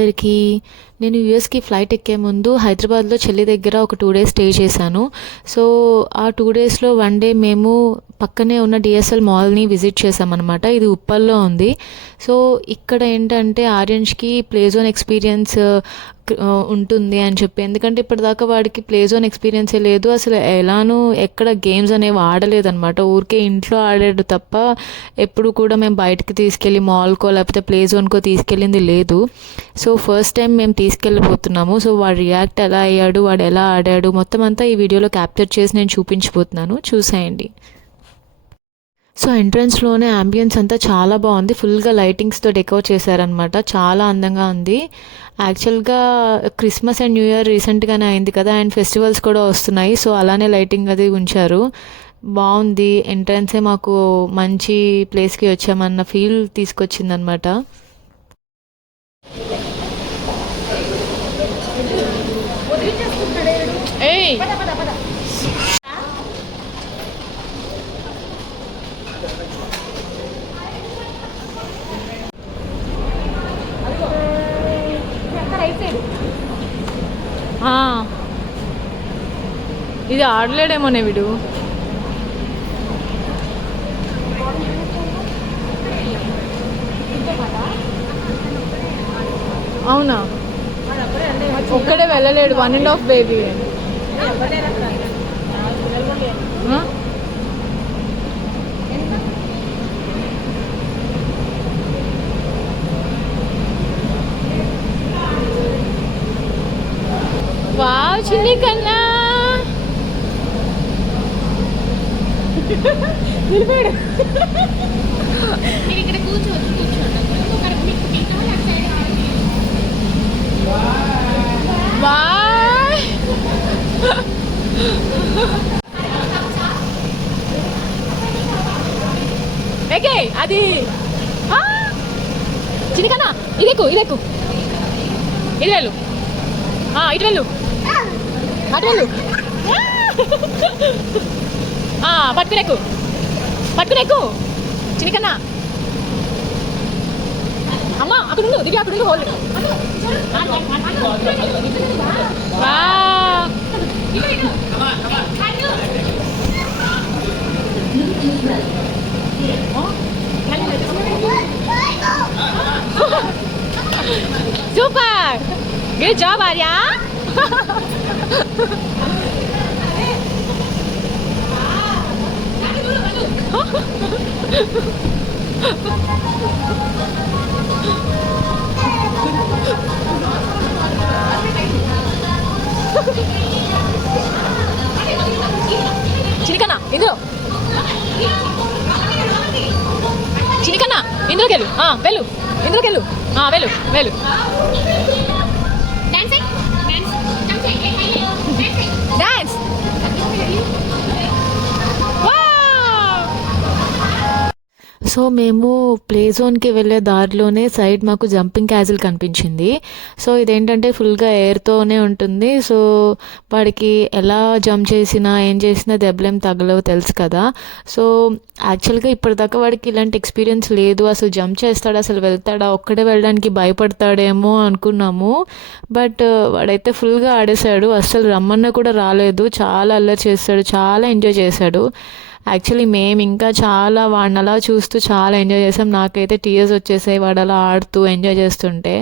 అందరికీ. నేను యూఎస్కి ఫ్లైట్ ఎక్కే ముందు హైదరాబాద్లో చెల్లి దగ్గర ఒక 2 డేస్ స్టే చేశాను. సో ఆ 2 డేస్లో 1 డే మేము పక్కనే ఉన్న డిఎస్ఎల్ మాల్ని విజిట్ చేసామన్నమాట. ఇది ఉప్పల్లో ఉంది. సో ఇక్కడ ఏంటంటే ఆర్యన్ష్కి ప్లే జోన్ ఎక్స్పీరియన్స్ ఉంటుంది అని చెప్పి, ఎందుకంటే ఇప్పటిదాకా వాడికి ప్లే జోన్ ఎక్స్పీరియన్సే లేదు. అసలు ఎలానూ ఎక్కడ గేమ్స్ అనేవి ఆడలేదన్నమాట. ఊరికే ఇంట్లో ఆడాడు తప్ప ఎప్పుడు కూడా మేము బయటకి తీసుకెళ్ళి మాల్కో లేకపోతే ప్లే జోన్కో తీసుకెళ్ళింది లేదు. సో ఫస్ట్ టైం మేము తీసుకెళ్ళిపోతున్నాము. సో వాడు రియాక్ట్ ఎలా అయ్యాడు, వాడు ఎలా ఆడాడు మొత్తం అంతా ఈ వీడియోలో క్యాప్చర్ చేసి నేను చూపించబోతున్నాను, చూసేయండి. సో ఎంట్రన్స్లోనే అంబియన్స్ అంతా చాలా బాగుంది. ఫుల్గా లైటింగ్స్తో డెకోర్ చేశారనమాట. చాలా అందంగా ఉంది. యాక్చువల్గా క్రిస్మస్ అండ్ న్యూ ఇయర్ రీసెంట్గానే అయింది కదా, అండ్ ఫెస్టివల్స్ కూడా వస్తున్నాయి. సో అలానే లైటింగ్ అది ఉంచారు. బాగుంది. ఎంట్రన్సే మాకు మంచి ప్లేస్కి వచ్చామన్న ఫీల్ తీసుకొచ్చింది అనమాట. ఇది ఆడలేడేమోనే వీడు. అవునా, ఒక్కడే వెళ్ళలేడు. 1.5 బేబీ. వావ్ చిన్ని కన్నా నిలిపాడు. ఇక్కడ కూర్చోవచ్చు, ఏకే అది చిన్నకన్నా ఇదెక్కు ఇదెక్కు, ఇది వెళ్ళు, ఇటు వెళ్ళు, అటు వెళ్ళు. పట్టుకునేకు పట్టుకునేకు చిన్నకన్నా. అమ్మ అక్కడ ఉండు, దివ్య అక్కడ ఉండు. Hold. Super, good job Arya. చినికన్నా ఇందులో, చినికన్నా ఇందులోకి వెళ్ళు, వెళ్ళు ఇందులోకి వెళ్ళు, వెళ్ళు వెళ్ళు. డాన్స్. సో మేము ప్లే జోన్కి వెళ్ళే దారిలోనే సైడ్ మాకు జంపింగ్ క్యాజిల్ కనిపించింది. సో ఇదేంటంటే ఫుల్గా ఎయిర్తోనే ఉంటుంది. సో వాడికి ఎలా జంప్ చేసినా ఏం చేసినా దెబ్బలేం తగలవు, తెలుసు కదా. సో యాక్చువల్గా ఇప్పటిదాకా వాడికి ఇలాంటి ఎక్స్పీరియన్స్ లేదు. అసలు జంప్ చేస్తాడా, అసలు వెళ్తాడా, ఒక్కడే వెళ్ళడానికి భయపడతాడేమో అనుకున్నాము. బట్ వాడైతే ఫుల్గా ఆడేశాడు. అసలు రమ్మన్నా కూడా రాలేదు. చాలా అల్లరి చేస్తాడు, చాలా ఎంజాయ్ చేశాడు. యాక్చువల్లీ మేము ఇంకా చాలా వాడిని అలా చూస్తూ చాలా ఎంజాయ్ చేసాం. నాకైతే టీయర్స్ వచ్చేసాయి వాడు అలా ఆడుతూ ఎంజాయ్ చేస్తుంటే.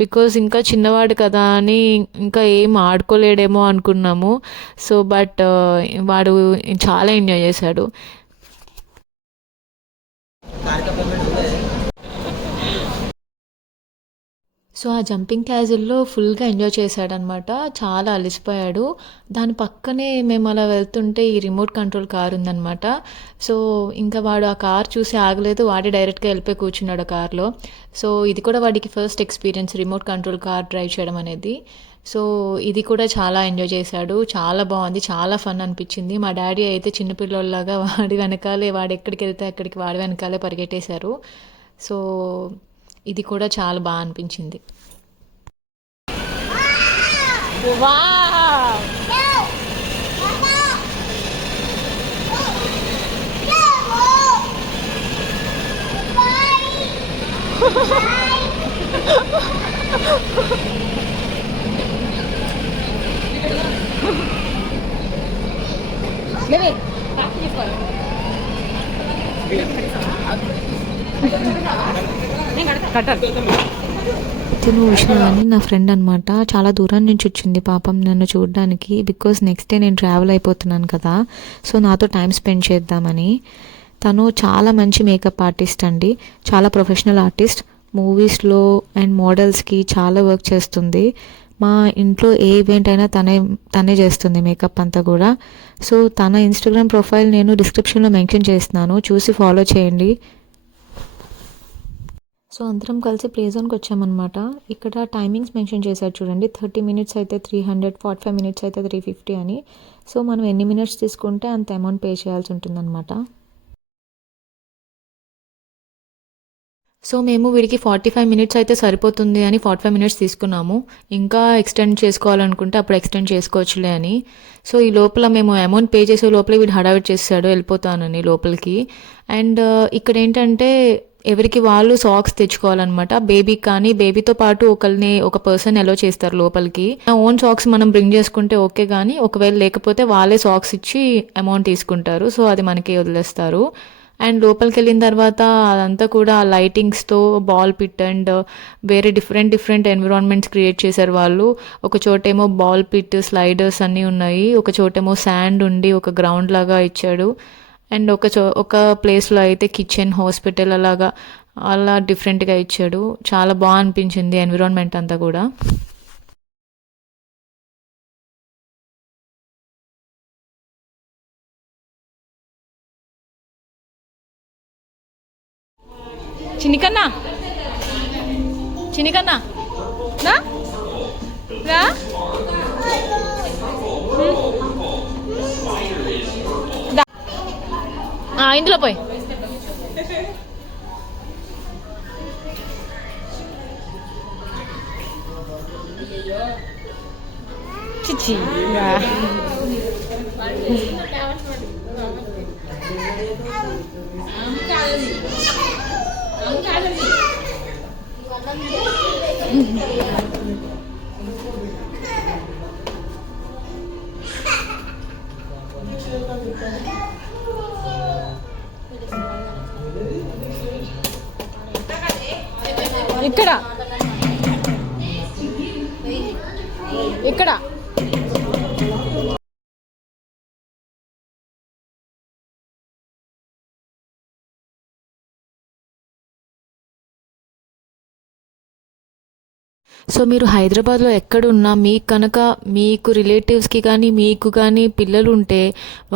బికాజ్ ఇంకా చిన్నవాడు కదా అని ఇంకా ఏం ఆడుకోలేడేమో అనుకున్నాము. సో బట్ వాడు చాలా ఎంజాయ్ చేశాడు. సో ఆ జంపింగ్ క్యాజిల్లో ఫుల్గా ఎంజాయ్ చేశాడనమాట. చాలా అలసిపోయాడు. దాని పక్కనే మేము అలా వెళ్తుంటే ఈ రిమోట్ కంట్రోల్ కార్ ఉందనమాట. సో ఇంకా వాడు ఆ కార్ చూసి ఆగలేదు, వాడి డైరెక్ట్గా వెళ్ళిపోయి కూర్చున్నాడు ఆ కార్లో. సో ఇది కూడా వాడికి first experience, remote control car drive చేయడం అనేది. సో ఇది కూడా చాలా ఎంజాయ్ చేశాడు. చాలా బాగుంది, చాలా ఫన్ అనిపించింది. మా డాడీ అయితే చిన్నపిల్లలాగా వాడి వెనకాలే, వాడు ఎక్కడికి వెళ్తే అక్కడికి వాడి వెనకాలే పరిగెట్టేశారు. సో ఇది కూడా చాలా బాగా అనిపించింది. తిను ఉషా అని నా ఫ్రెండ్ అనమాట. చాలా దూరం నుంచి వచ్చింది పాపం నన్ను చూడడానికి. బికాజ్ నెక్స్ట్ డే నేను ట్రావెల్ అయిపోతున్నాను కదా, సో నాతో టైం స్పెండ్ చేద్దామని. తను చాలా మంచి మేకప్ ఆర్టిస్ట్ అండి, చాలా ప్రొఫెషనల్ ఆర్టిస్ట్. మూవీస్లో అండ్ మోడల్స్కి చాలా వర్క్ చేస్తుంది. మా ఇంట్లో ఏ ఈవెంట్ అయినా తనే చేస్తుంది మేకప్ అంతా కూడా. సో తన ఇన్స్టాగ్రామ్ ప్రొఫైల్ నేను డిస్క్రిప్షన్లో మెన్షన్ చేస్తున్నాను, చూసి ఫాలో చేయండి. సో అందరం కలిసి ప్లే జోన్కి వచ్చామన్నమాట. ఇక్కడ టైమింగ్స్ మెన్షన్ చేశారు చూడండి, 30 మినిట్స్ అయితే 300, 45 మినిట్స్ అయితే 350 అని. సో మనం ఎన్ని మినిట్స్ తీసుకుంటే అంత అమౌంట్ పే చేయాల్సి ఉంటుందన్నమాట. సో మేము వీడికి 45 మినిట్స్ అయితే సరిపోతుంది అని 45 మినిట్స్ తీసుకున్నాము. ఇంకా ఎక్స్టెండ్ చేసుకోవాలనుకుంటే అప్పుడు ఎక్స్టెండ్ చేసుకోవచ్చులే అని. సో ఈ లోపల మేము అమౌంట్ పే చేసే లోపల వీడు హడావిడి చేసాడు వెళ్ళిపోతానని లోపలికి. అండ్ ఇక్కడ ఏంటంటే ఎవరికి వాళ్ళు సాక్స్ తెచ్చుకోవాలన్నమాట. బేబీకి కానీ బేబీతో పాటు ఒక పర్సన్ ఎలో చేస్తారు లోపలికి. ఓన్ సాక్స్ మనం బ్రింగ్ చేసుకుంటే ఓకే, కానీ ఒకవేళ లేకపోతే వాళ్ళే సాక్స్ ఇచ్చి అమౌంట్ తీసుకుంటారు. సో అది మనకి వదిలేస్తారు. అండ్ లోపలికి వెళ్ళిన తర్వాత అదంతా కూడా లైటింగ్స్తో బాల్ పిట్ అండ్ వేరే డిఫరెంట్ ఎన్విరాన్మెంట్స్ క్రియేట్ చేశారు వాళ్ళు. ఒక చోటేమో బాల్ పిట్, స్లైడర్స్ అన్నీ ఉన్నాయి, ఒక చోటేమో శాండ్ ఉండి ఒక గ్రౌండ్ లాగా ఇచ్చాడు. అండ్ ఒక ప్లేస్లో అయితే కిచెన్, హాస్పిటల్ అలా డిఫరెంట్గా ఇచ్చాడు. చాలా బాగా అనిపించింది ఎన్విరాన్మెంట్ అంతా కూడా. చినికన్నా రా ఇందులో పోయి. చిచ్చి ఇక్కడ సో మీరు హైదరాబాద్లో ఎక్కడున్నా మీకు రిలేటివ్స్కి కానీ మీకు కానీ పిల్లలు ఉంటే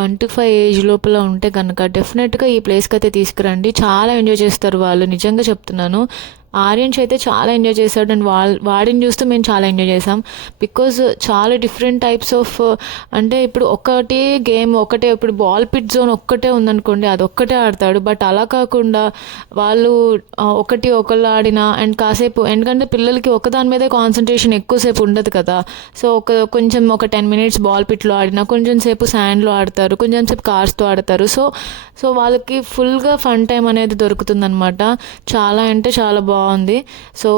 1 to 5 ఏజ్ లోపల ఉంటే కనుక డెఫినెట్గా ఈ ప్లేస్కి అయితే తీసుకురండి. చాలా ఎంజాయ్ చేస్తారు వాళ్ళు, నిజంగా చెప్తున్నాను. ఆర్యన్స్ అయితే చాలా ఎంజాయ్ చేశాడు అండ్ వాడిని చూస్తూ మేము చాలా ఎంజాయ్ చేసాం. బికాజ్ చాలా డిఫరెంట్ టైప్స్ ఆఫ్, అంటే ఇప్పుడు ఒకటే ఇప్పుడు బాల్ పిట్ జోన్ ఒక్కటే ఉందనుకోండి, అది ఒక్కటే ఆడతాడు. బట్ అలా కాకుండా వాళ్ళు ఒకళ్ళు ఆడినా అండ్ కాసేపు, ఎందుకంటే పిల్లలకి ఒకదాని మీదే కాన్సన్ట్రేషన్ ఎక్కువసేపు ఉండదు కదా. సో కొంచెం ఒక 10 మినిట్స్ బాల్ పిట్లో ఆడినా, కొంచెం సేపు శాండ్లో ఆడతారు, కొంచెం సేపు కార్స్తో ఆడతారు. సో వాళ్ళకి ఫుల్గా ఫన్ టైం అనేది దొరుకుతుందనమాట. చాలా అంటే చాలా బాగుంది. సో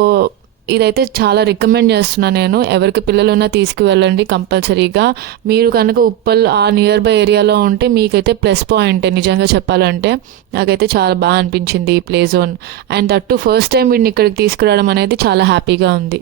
ఇదైతే చాలా రికమెండ్ చేస్తున్నాను నేను. ఎవరికి పిల్లలు ఉన్నా తీసుకువెళ్ళండి కంపల్సరీగా. మీరు కనుక ఉప్పల్ ఆ నియర్ బై ఏరియాలో ఉంటే మీకైతే ప్లస్ పాయింట్ నిజంగా చెప్పాలంటే. నాకైతే చాలా బాగా అనిపించింది ఈ play zone. And that first time వీడిని ఇక్కడికి తీసుకురావడం అనేది చాలా హ్యాపీగా ఉంది.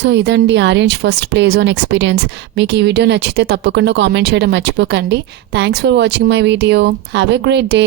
సో ఇదండి Aryans first play zone experience. మీకు ఈ వీడియో నచ్చితే తప్పకుండా కామెంట్ చేయడం మర్చిపోకండి. Thanks for watching my video. Have a great day.